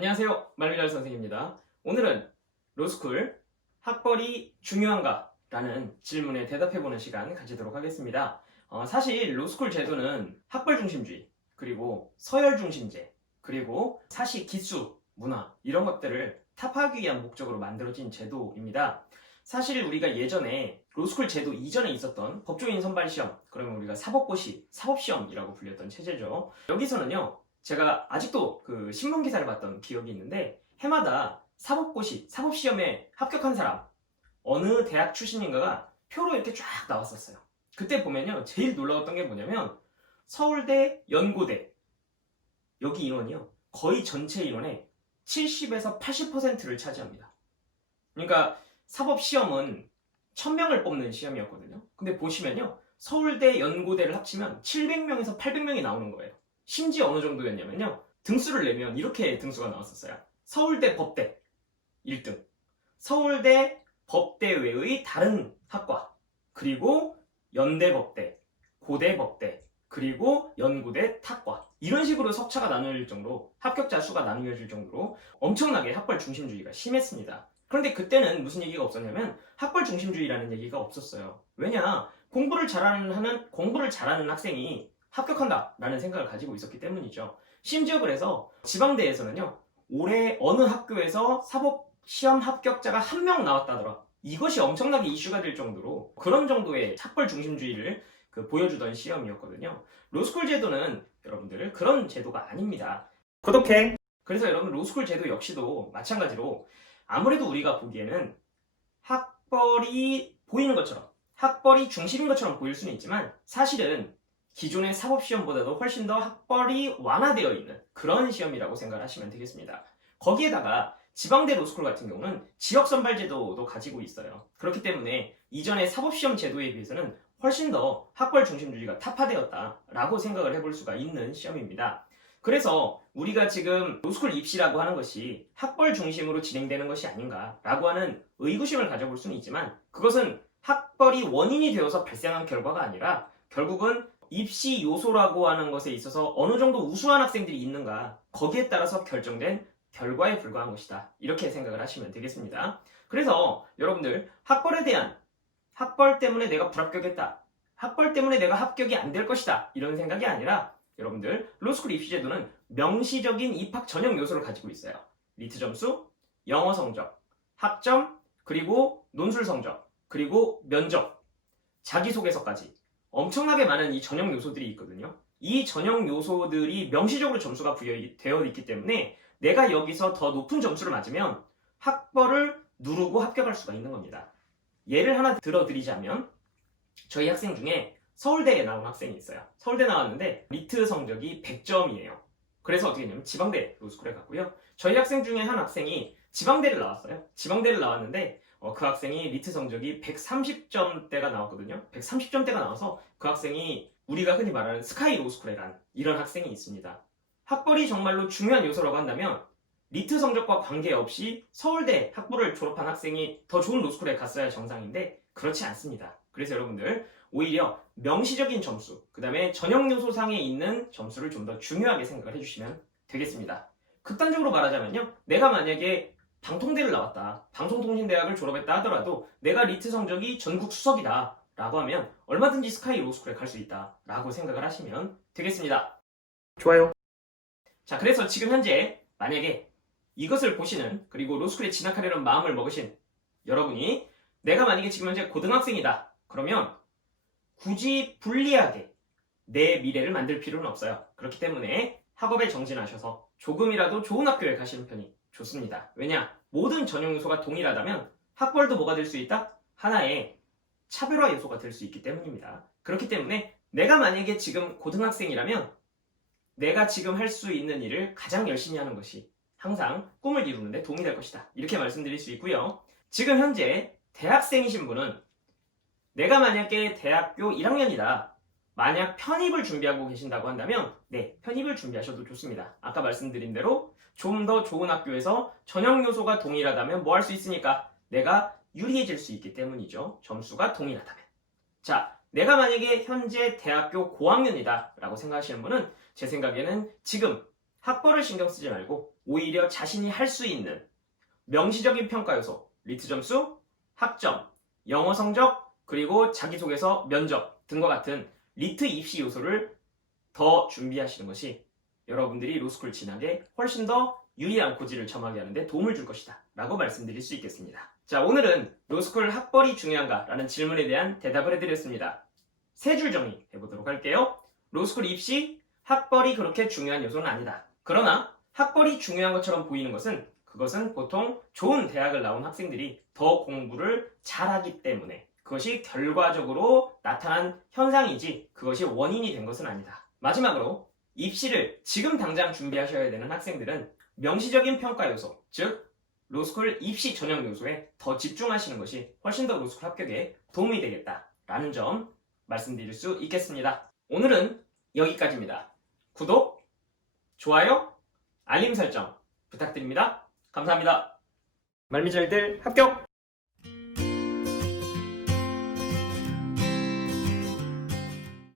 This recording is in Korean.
안녕하세요. 말미잘 선생입니다. 오늘은 로스쿨 학벌이 중요한가? 라는 질문에 대답해보는 시간 가지도록 하겠습니다. 어, 사실 로스쿨 제도는 학벌 중심주의, 그리고 서열 중심제, 그리고 사시, 기수, 문화 이런 것들을 타파하기 위한 목적으로 만들어진 제도입니다. 사실 우리가 예전에 로스쿨 제도 이전에 있었던 법조인 선발 시험, 그러면 우리가 사법고시, 사법시험이라고 불렸던 체제죠. 여기서는요, 제가 아직도 그 신문 기사를 봤던 기억이 있는데 해마다 사법고시, 사법시험에 합격한 사람 어느 대학 출신인가가 표로 이렇게 쫙 나왔었어요. 그때 보면요 제일 놀라웠던 게 뭐냐면 서울대, 연고대 여기 인원이요 거의 전체 인원의 70에서 80%를 차지합니다. 그러니까 사법시험은 1000명을 뽑는 시험이었거든요. 근데 보시면요 서울대, 연고대를 합치면 700명에서 800명이 나오는 거예요. 심지어 어느 정도였냐면요. 등수를 내면 이렇게 등수가 나왔었어요. 서울대 법대 1등. 서울대 법대 외의 다른 학과. 그리고 연대 법대, 고대 법대, 그리고 연구대 탁과. 이런 식으로 석차가 나눌 정도로 합격자 수가 나누어질 정도로 엄청나게 학벌 중심주의가 심했습니다. 그런데 그때는 무슨 얘기가 없었냐면 학벌 중심주의라는 얘기가 없었어요. 왜냐? 공부를 잘하는 하는 공부를 잘하는 학생이 합격한다 라는 생각을 가지고 있었기 때문이죠. 심지어 그래서 지방대에서는요, 올해 어느 학교에서 사법 시험 합격자가 한 명 나왔다더라. 이것이 엄청나게 이슈가 될 정도로 그런 정도의 학벌 중심주의를 그 보여주던 시험이었거든요. 로스쿨 제도는 여러분들 그런 제도가 아닙니다. 구독해. 그래서 여러분 로스쿨 제도 역시도 마찬가지로 아무래도 우리가 보기에는 학벌이 보이는 것처럼 학벌이 중심인 것처럼 보일 수는 있지만 사실은 기존의 사법시험보다도 훨씬 더 학벌이 완화되어 있는 그런 시험이라고 생각을 하시면 되겠습니다. 거기에다가 지방대 로스쿨 같은 경우는 지역 선발 제도도 가지고 있어요. 그렇기 때문에 이전의 사법시험 제도에 비해서는 훨씬 더 학벌 중심주의가 타파되었다라고 생각을 해볼 수가 있는 시험입니다. 그래서 우리가 지금 로스쿨 입시라고 하는 것이 학벌 중심으로 진행되는 것이 아닌가라고 하는 의구심을 가져볼 수는 있지만 그것은 학벌이 원인이 되어서 발생한 결과가 아니라 결국은 입시 요소라고 하는 것에 있어서 어느 정도 우수한 학생들이 있는가 거기에 따라서 결정된 결과에 불과한 것이다. 이렇게 생각을 하시면 되겠습니다. 그래서 여러분들 학벌에 대한 학벌 때문에 내가 불합격했다. 학벌 때문에 내가 합격이 안 될 것이다. 이런 생각이 아니라 여러분들 로스쿨 입시 제도는 명시적인 입학 전형 요소를 가지고 있어요. 리트 점수, 영어 성적, 학점, 그리고 논술 성적, 그리고 면접, 자기소개서까지 엄청나게 많은 이 전형 요소들이 있거든요. 이 전형 요소들이 명시적으로 점수가 부여되어 있기 때문에 내가 여기서 더 높은 점수를 맞으면 학벌을 누르고 합격할 수가 있는 겁니다. 예를 하나 들어드리자면 저희 학생 중에 서울대에 나온 학생이 있어요. 서울대 나왔는데 리트 성적이 100점이에요. 그래서 어떻게 했냐면 지방대 로스쿨에 갔고요. 저희 학생 중에 한 학생이 지방대를 나왔어요. 지방대를 나왔는데 어, 그 학생이 리트 성적이 130점대가 나왔거든요. 130점대가 나와서 그 학생이 우리가 흔히 말하는 스카이 로스쿨에 간 이런 학생이 있습니다. 학벌이 정말로 중요한 요소라고 한다면 리트 성적과 관계없이 서울대 학부를 졸업한 학생이 더 좋은 로스쿨에 갔어야 정상인데 그렇지 않습니다. 그래서 여러분들 오히려 명시적인 점수, 그 다음에 전형 요소상에 있는 점수를 좀 더 중요하게 생각을 해주시면 되겠습니다. 극단적으로 말하자면요. 내가 만약에 방통대를 나왔다. 방송통신대학을 졸업했다 하더라도 내가 리트 성적이 전국 수석이다. 라고 하면 얼마든지 스카이 로스쿨에 갈 수 있다. 라고 생각을 하시면 되겠습니다. 좋아요. 자, 그래서 지금 현재 만약에 이것을 보시는 그리고 로스쿨에 진학하려는 마음을 먹으신 여러분이 내가 만약에 지금 현재 고등학생이다. 그러면 굳이 불리하게 내 미래를 만들 필요는 없어요. 그렇기 때문에 학업에 정진하셔서 조금이라도 좋은 학교에 가시는 편이 좋습니다. 왜냐? 모든 전형 요소가 동일하다면 학벌도 뭐가 될 수 있다? 하나의 차별화 요소가 될 수 있기 때문입니다. 그렇기 때문에 내가 만약에 지금 고등학생이라면 내가 지금 할 수 있는 일을 가장 열심히 하는 것이 항상 꿈을 이루는데 도움이 될 것이다. 이렇게 말씀드릴 수 있고요. 지금 현재 대학생이신 분은 내가 만약에 대학교 1학년이다. 만약 편입을 준비하고 계신다고 한다면 네, 편입을 준비하셔도 좋습니다. 아까 말씀드린 대로 좀 더 좋은 학교에서 전형 요소가 동일하다면 뭐 할 수 있으니까 내가 유리해질 수 있기 때문이죠. 점수가 동일하다면. 자, 내가 만약에 현재 대학교 고학년이다 라고 생각하시는 분은 제 생각에는 지금 학벌을 신경 쓰지 말고 오히려 자신이 할 수 있는 명시적인 평가 요소, 리트 점수, 학점, 영어 성적, 그리고 자기소개서, 면접 등과 같은 리트 입시 요소를 더 준비하시는 것이 여러분들이 로스쿨 진학에 훨씬 더 유리한 고지를 점하게 하는데 도움을 줄 것이다 라고 말씀드릴 수 있겠습니다. 자 오늘은 로스쿨 학벌이 중요한가? 라는 질문에 대한 대답을 해드렸습니다. 세 줄 정리 해보도록 할게요. 로스쿨 입시, 학벌이 그렇게 중요한 요소는 아니다. 그러나 학벌이 중요한 것처럼 보이는 것은 그것은 보통 좋은 대학을 나온 학생들이 더 공부를 잘하기 때문에 그것이 결과적으로 나타난 현상이지 그것이 원인이 된 것은 아니다. 마지막으로 입시를 지금 당장 준비하셔야 되는 학생들은 명시적인 평가 요소, 즉 로스쿨 입시 전형 요소에 더 집중하시는 것이 훨씬 더 로스쿨 합격에 도움이 되겠다라는 점 말씀드릴 수 있겠습니다. 오늘은 여기까지입니다. 구독, 좋아요, 알림 설정 부탁드립니다. 감사합니다. 말미잘들 합격!